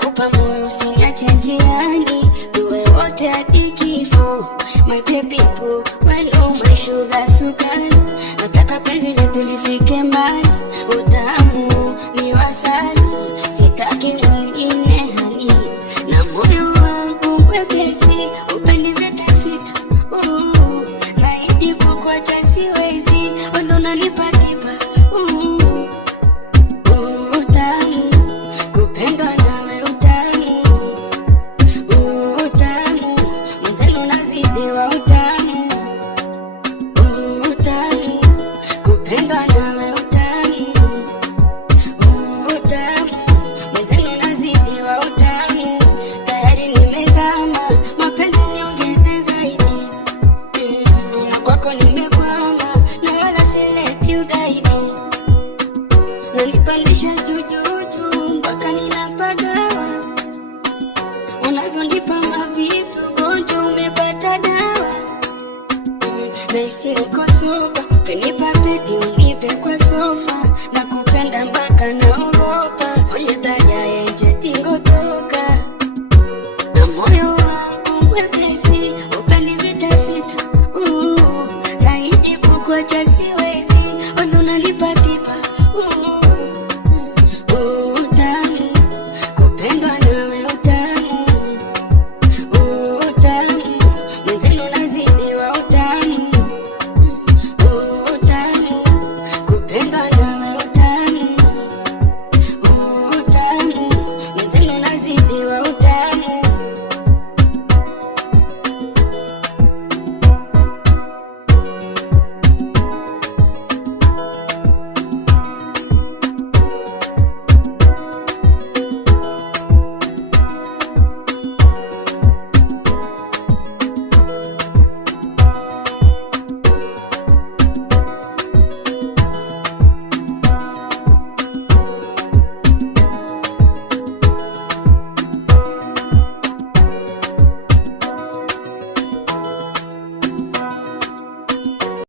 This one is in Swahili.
nakupa moyo usiniache njiani, tuwe wote hadi kifo. My baby boo, when oh my sugar sukari, nataka penzi letu lifike mbali, utamu ni wasali, sitaki mwingine hani, na moyo wangu mwepesi, upendi vita vita, naidi kukuacha siwezi, wendo unanipa tiba, utamu, kupendwa nawe utamu, utamu, mwenzenu unazidiwa utamu, utamu, kupendwa nawe utamu, utamu, mwenzenu unazidiwa utamu, tayari nimezama, mapenzi niongeze zaidi, na kwako nimekwama, na wala sileti ugaidi, nanipandisha jujuju mpaka ninapagawa, unavyonipa mavitu gonjwa umepata dawa, nahisi niko